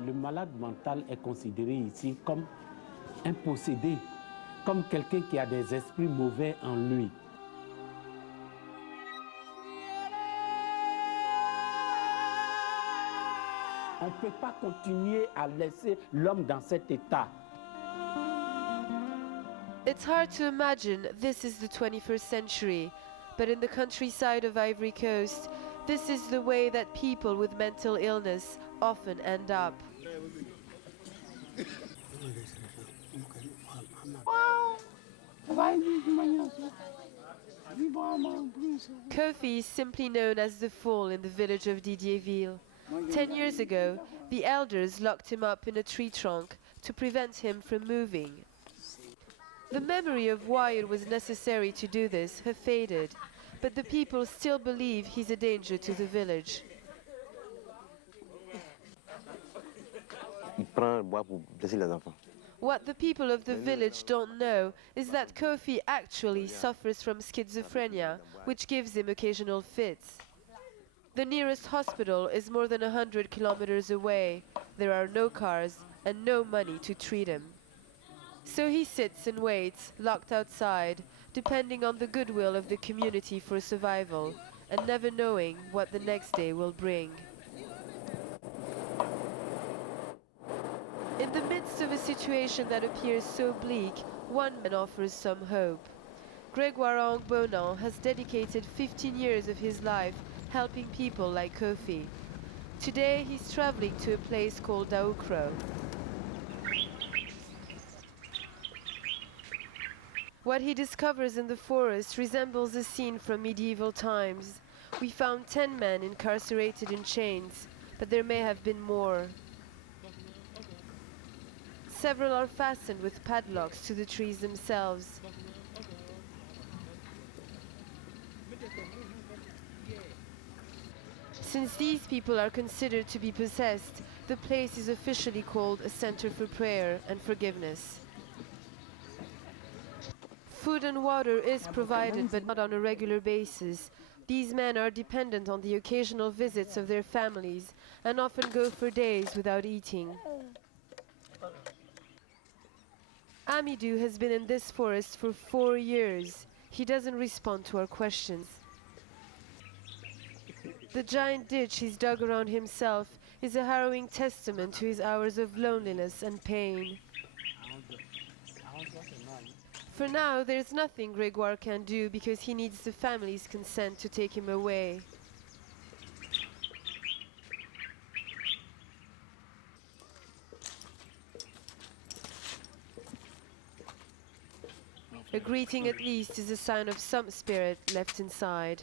Le malade mental est considéré ici comme un possédé, comme quelqu'un qui a des esprits mauvais en lui. On ne peut pas continuer à laisser l'homme dans cet état. It's hard to imagine this is the 21st century, but in the countryside of Ivory Coast, this is the way that people with mental illness often end up. Kofi is simply known as the Fool in the village of Didierville. 10 years ago, the elders locked him up in a tree trunk to prevent him from moving. The memory of why it was necessary to do this have faded, but the people still believe he's a danger to the village. What the people of the village don't know is that Kofi actually suffers from schizophrenia, which gives him occasional fits. The nearest hospital is more than 100 kilometers away. There are no cars and no money to treat him. So he sits and waits, locked outside, depending on the goodwill of the community for survival, and never knowing what the next day will bring. In the midst of a situation that appears so bleak, one man offers some hope. Grégoire Bonan has dedicated 15 years of his life helping people like Kofi. Today he's traveling to a place called Daoukro. What he discovers in the forest resembles a scene from medieval times. We found 10 men incarcerated in chains, but there may have been more. Several are fastened with padlocks to the trees themselves. Since these people are considered to be possessed, the place is officially called a center for prayer and forgiveness. Food and water is provided, but not on a regular basis. These men are dependent on the occasional visits of their families and often go for days without eating. Amidou has been in this forest for 4 years. He doesn't respond to our questions. The giant ditch he's dug around himself is a harrowing testament to his hours of loneliness and pain. For now, there's nothing Grégoire can do because he needs the family's consent to take him away. A greeting at least is a sign of some spirit left inside.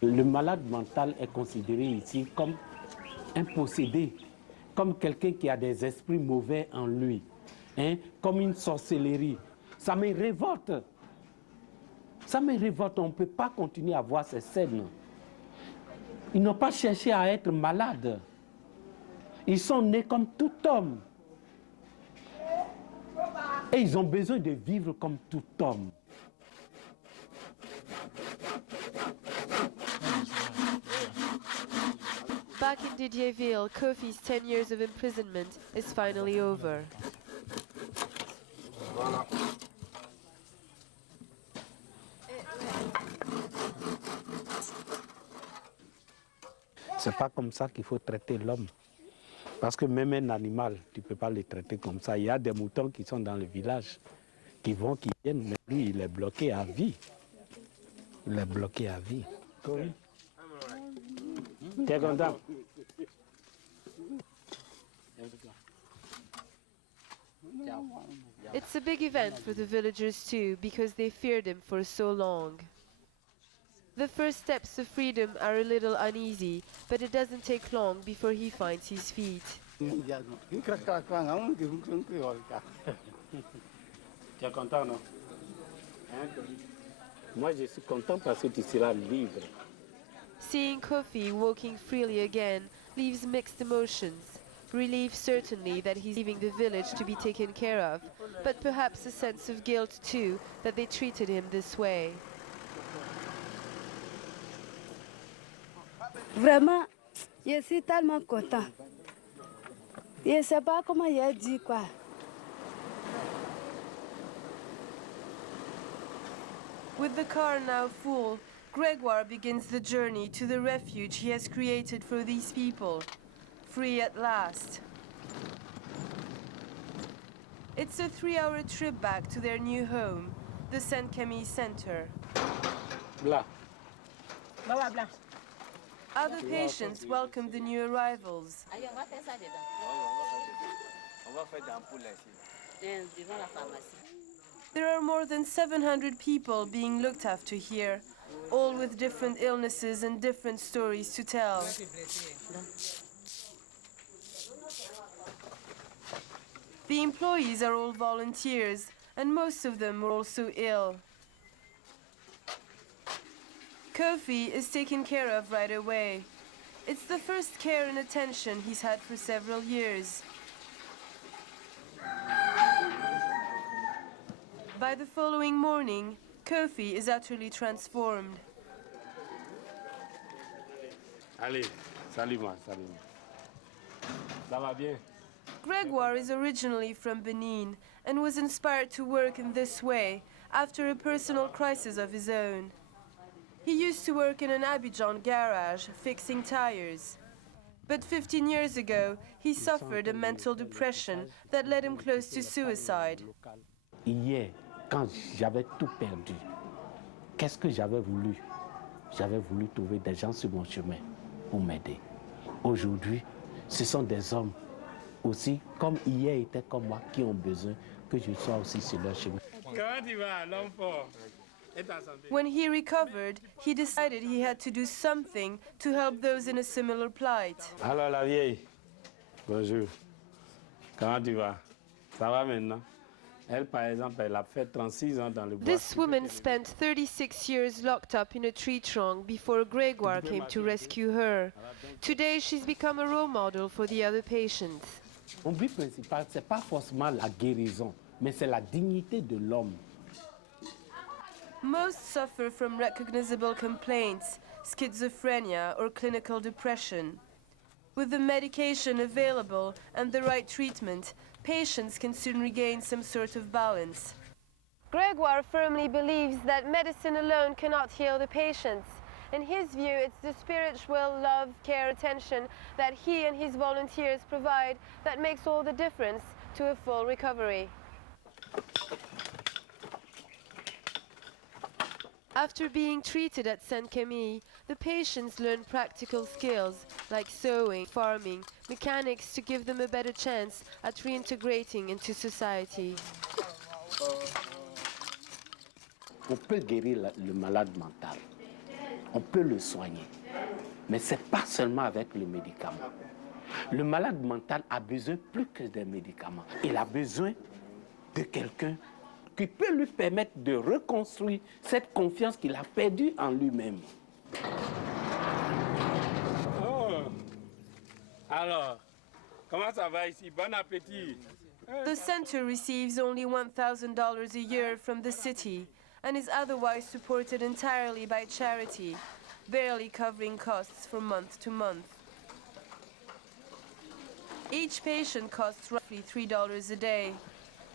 Le malade mental est considéré ici comme un possédé, comme quelqu'un qui a des esprits mauvais en lui, hein, comme une sorcellerie. Ça me révolte. Ça me révolte. On ne peut pas continuer à voir ces scènes. Ils n'ont pas cherché à être malades. Ils sont nés comme tout homme. Et ils ont besoin de vivre comme tout homme. Back in Didierville, Kofi's 10 years of imprisonment is finally over. C'est pas comme ça qu'il faut traiter l'homme. Parce que même un animal, tu ne peux pas le traiter comme ça. Il y a des moutons qui sont dans le village, qui vont, qui viennent, mais lui, il est bloqué à vie. Il est bloqué à vie. Oui. Tu es content? It's a big event for the villagers too, because they feared him for so long. The first steps to freedom are a little uneasy, but it doesn't take long before he finds his feet. Tu es content, non? Moi, je suis content parce que tu seras libre. Seeing Kofi walking freely again leaves mixed emotions. Relief certainly that he's leaving the village to be taken care of, but perhaps a sense of guilt too that they treated him this way. Vraiment, je suis tellement content. Je ne sais pas comment je dis quoi. With the car now full, Gregoire begins the journey to the refuge he has created for these people, free at last. It's a 3-hour trip back to their new home, the Saint-Camille Center. Blah. Other patients welcome the new arrivals. There are more than 700 people being looked after here, all with different illnesses and different stories to tell. The employees are all volunteers, and most of them are also ill. Kofi is taken care of right away. It's the first care and attention he's had for several years. By the following morning, Kofi is utterly transformed. Allez, salut-moi, salut-moi. Ça va bien? Gregoire is originally from Benin and was inspired to work in this way after a personal crisis of his own. He used to work in an Abidjan garage fixing tires. But 15 years ago, he suffered a mental depression that led him close to suicide. Hier, quand j'avais tout perdu, qu'est-ce que j'avais voulu? J'avais voulu trouver des gens sur mon chemin pour m'aider. Aujourd'hui, ce sont des hommes aussi, comme hier étaient comme moi, qui ont besoin que je sois aussi sur leur chemin. Comment tu vas, l'homme fort? When he recovered, he decided he had to do something to help those in a similar plight. Alors la vieille, bonjour. Comment tu vas? Ça va maintenant? Elle, par exemple, elle a fait 36 ans dans le bois. This woman spent 36 years locked up in a tree trunk before Gregoire came to rescue her. Today, she's become a role model for the other patients. Mon but principal, ce n'est pas forcément la guérison, mais c'est la dignité de l'homme. Most suffer from recognizable complaints, schizophrenia or clinical depression. With the medication available and the right treatment, patients can soon regain some sort of balance. Gregoire firmly believes that medicine alone cannot heal the patients. In his view, it's the spiritual love, care, attention that he and his volunteers provide that makes all the difference to a full recovery. After being treated at Saint-Camille, the patients learn practical skills like sewing, farming, mechanics to give them a better chance at reintegrating into society. On peut guérir le malade mental, on peut le soigner, mais ce n'est pas seulement avec le médicament. Le malade mental a besoin plus que des médicaments. Il a besoin de quelqu'un qui peut lui permettre de reconstruire cette confiance qu'il a perdue en lui-même. Oh, alors, comment ça va ici? Bon appétit. The center receives only $1,000 a year from the city and is otherwise supported entirely by charity, barely covering costs from month to month. Each patient costs roughly $3 a day.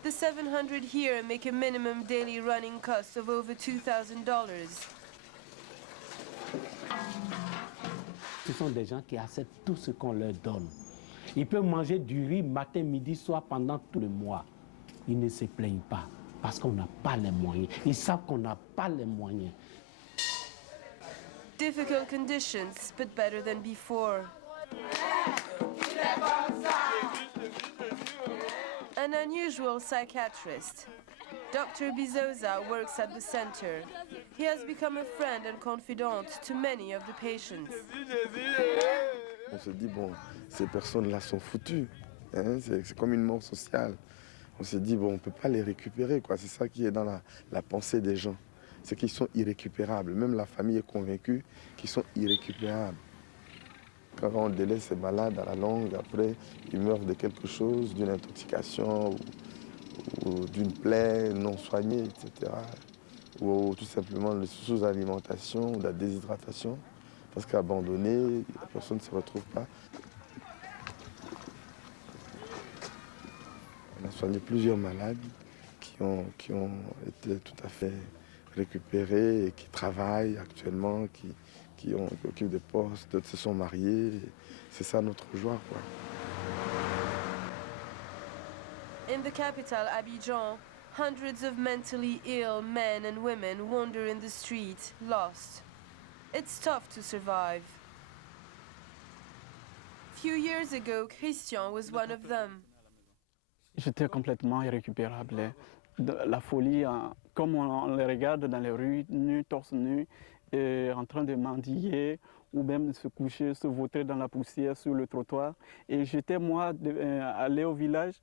The 700 here make a minimum daily running cost of over $2,000. Ce sont des gens qui acceptent tout ce qu'on leur donne. Ils peuvent manger du riz matin, midi, soir pendant tout le mois. Ils ne se plaignent pas parce qu'on n'a pas les moyens. Ils savent qu'on n'a pas les moyens. Difficult conditions, but better than before. An unusual psychiatrist. Dr. Bizoza works at the center. He has become a friend and confidant to many of the patients. On se dit, bon, ces personnes-là sont foutues. Hein, c'est comme une mort sociale. On se dit, bon, on ne peut pas les récupérer, quoi. C'est ça qui est dans la pensée des gens. C'est qu'ils sont irrécupérables. Même la famille est convaincue qu'ils sont irrécupérables. Quand on délaisse ces malades à la longue, après, ils meurent de quelque chose, d'une intoxication ou d'une plaie non soignée, etc. Ou tout simplement de sous-alimentation ou de la déshydratation. Parce qu'abandonné, la personne ne se retrouve pas. On a soigné plusieurs malades qui ont été tout à fait récupérés et qui travaillent actuellement, qui occupent des postes, d'autres se sont mariés. C'est ça notre joie, quoi. In the capital, Abidjan, hundreds of mentally ill men and women wander in the street, lost. It's tough to survive. Few years ago, Christian was one of them. J'étais complètement irrécupérable. La folie, comme on les regarde dans les rues, nus, torse nu, en train de mendier, ou même de se coucher, se vautrer dans la poussière sur le trottoir. Et j'étais, moi, allé au village.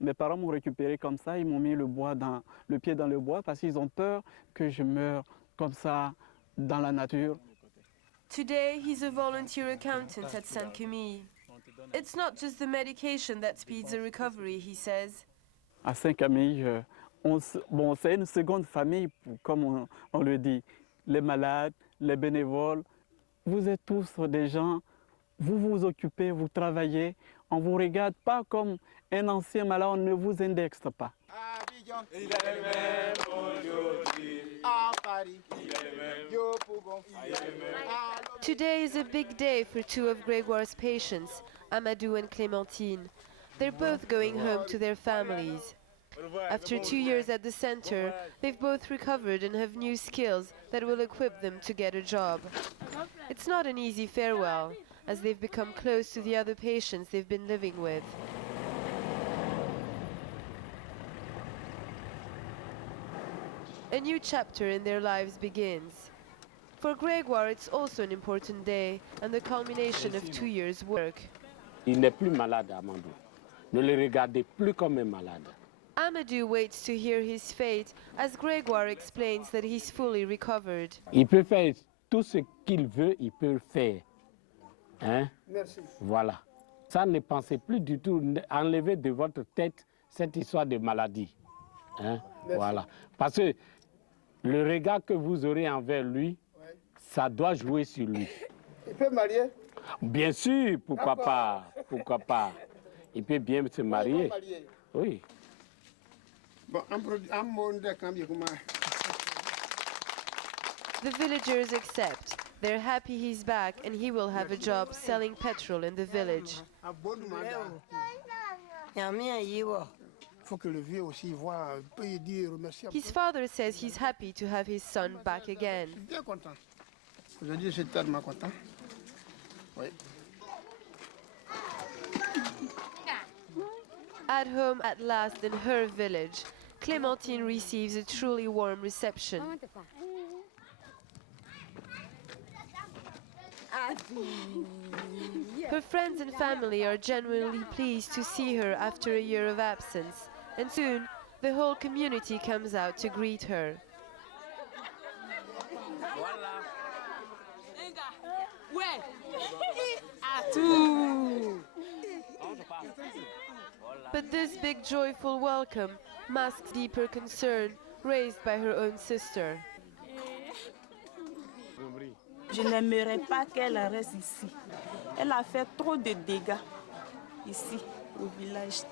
Mes parents m'ont récupéré comme ça, ils m'ont mis le pied dans le bois parce qu'ils ont peur que je meure comme ça dans la nature. Today, he's a volunteer accountant at Saint-Camille. It's not just the medication that speeds the recovery, he says. À Saint-Camille, c'est une seconde famille, comme on le dit. Les malades, les bénévoles, vous êtes tous des gens, vous vous occupez, vous travaillez. On ne vous regarde pas comme un ancien malade, on ne vous indexe pas. Today is a big day for two of Grégoire's patients, Amadou and Clémentine. They're both going home to their families. After 2 years at the center, they've both recovered and have new skills that will equip them to get a job. It's not an easy farewell, as they've become close to the other patients they've been living with. A new chapter in their lives begins. For Grégoire, it's also an important day and the culmination of 2 years' work. Il n'est plus malade, Amadou. Ne le regardez plus comme un malade. Amadou waits to hear his fate as Grégoire explains that he's fully recovered. Il peut faire tout ce qu'il veut, il peut le faire. Hein? Merci. Voilà. Ça, ne pensez plus du tout, enlevez de votre tête cette histoire de maladie. Hein? Voilà. Parce que le regard que vous aurez envers lui, ça doit jouer sur lui. Il peut marier? Bien sûr, pourquoi pas, pourquoi pas. Il peut bien se marier. Oui. Bon, The villagers accept. They're happy he's back and he will have a job selling petrol in the village. His father says he's happy to have his son back again. Aujourd'hui, je suis tellement content. Oui. At home at last in her village, Clémentine receives a truly warm reception. Her friends and family are genuinely pleased to see her after a year of absence, and soon the whole community comes out to greet her. But this big joyful welcome masks deeper concern raised by her own sister. Je n'aimerais pas qu'elle reste ici. Elle a fait trop de dégâts ici au village.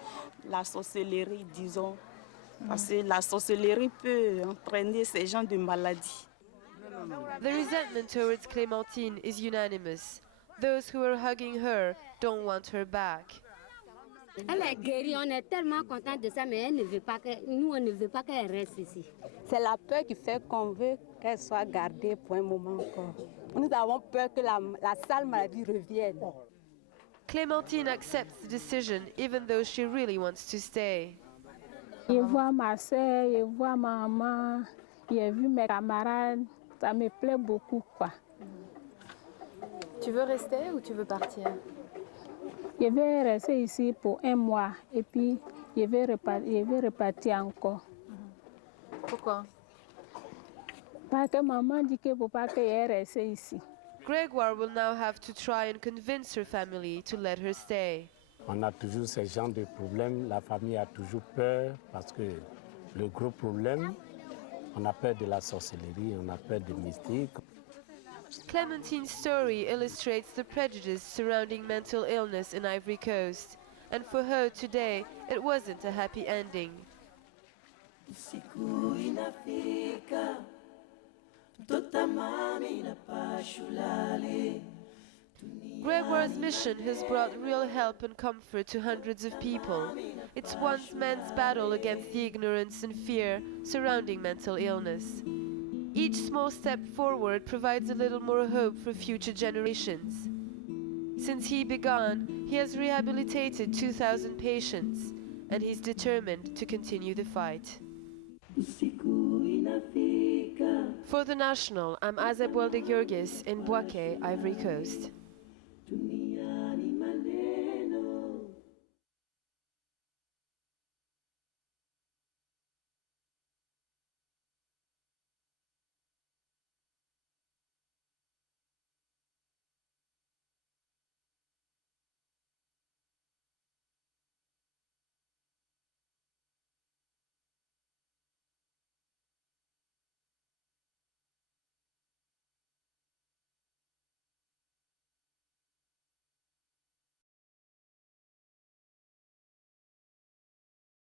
La sorcellerie, disons. Parce que la sorcellerie peut entraîner ces gens de maladies. The resentment towards Clémentine is unanimous. Those who are hugging her don't want her back. Elle est guérie, on est tellement content de ça, mais elle ne veut pas nous, on ne veut pas qu'elle reste ici. C'est la peur qui fait qu'on veut qu'elle soit gardée pour un moment encore. Nous avons peur que la sale maladie revienne. Clémentine accepts the decision even though she really wants to stay. Je vois ma soeur, je vois ma maman, j'ai vu mes camarades, ça me plaît beaucoup, quoi. Tu veux rester ou tu veux partir? Je vais rester ici pour 1 mois et puis je vais repartir encore. Pourquoi? Parce que maman dit qu'il ne faut pas qu'elle reste ici. Gregoire will now have to try and convince her family to let her stay. On a toujours ce genre de problème. La famille a toujours peur parce que le gros problème, on a peur de la sorcellerie, on a peur des mystiques. Clementine's story illustrates the prejudice surrounding mental illness in Ivory Coast. And for her today, it wasn't a happy ending. Gregoire's mission has brought real help and comfort to hundreds of people. It's one man's battle against the ignorance and fear surrounding mental illness. Each small step forward provides a little more hope for future generations. Since he began, he has rehabilitated 2,000 patients, and he's determined to continue the fight. For The National, I'm Azeb Welde Georgis in Bouaké, Ivory Coast.